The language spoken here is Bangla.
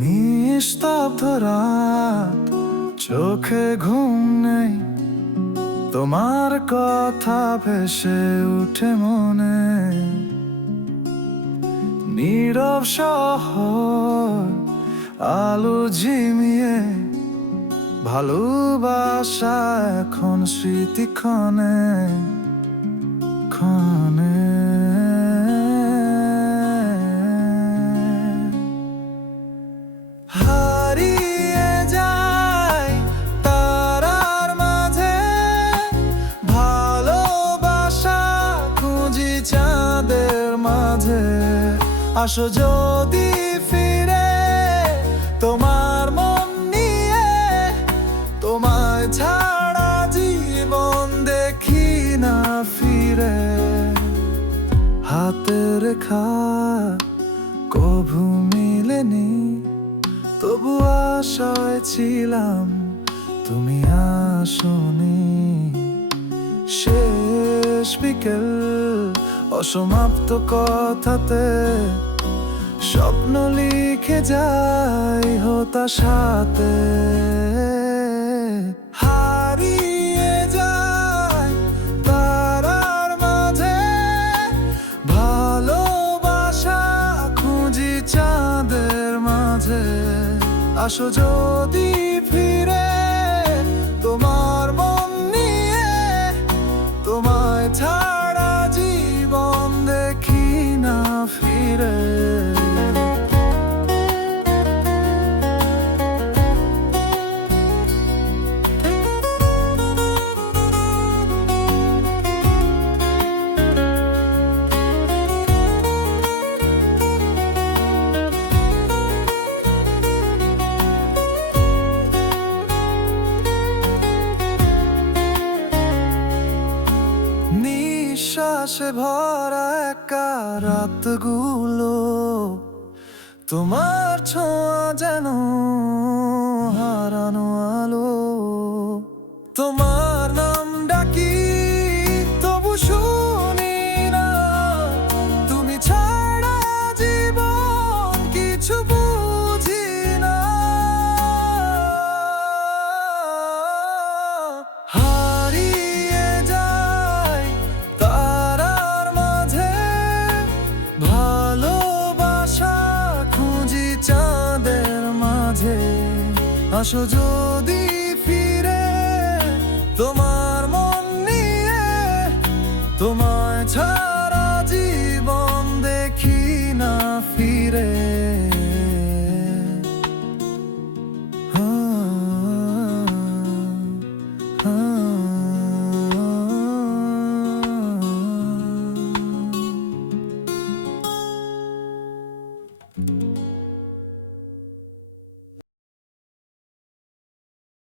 নিস্তব্ধ রাত, চোখে ঘুম নেই। তোমার কথা ভেসে উঠে মনে। নীরব শহর, আলো ঝিমিয়ে। ভালোবাসা এখন স্মৃতি ক্ষণে। আসো যদি ফিরে তোমার মন নিয়ে, তোমায় ছাড়া জীবন দেখি না ফিরে। হাতের রেখা কভু মিলেনি, তবু আশায় ছিলাম তুমি আসনি। শেষ বিকেল অসমাপ্ত কথাতে স্বপ্ন লিখে যাই হতাশাতে। হারিয়ে যায় তারার মাঝে। ভালোবাসা খুঁজি চাঁদের মাঝে। আসো যদি ফিরে নিঃশ্বাসে ভরা একা রাতগুলো তোমার ছোঁয়া যেন হারানো আলো তোমার আসো যদি ফিরে তোমার মন নিয়ে তোমায় ছাড়া জীবন দেখি না ফিরে।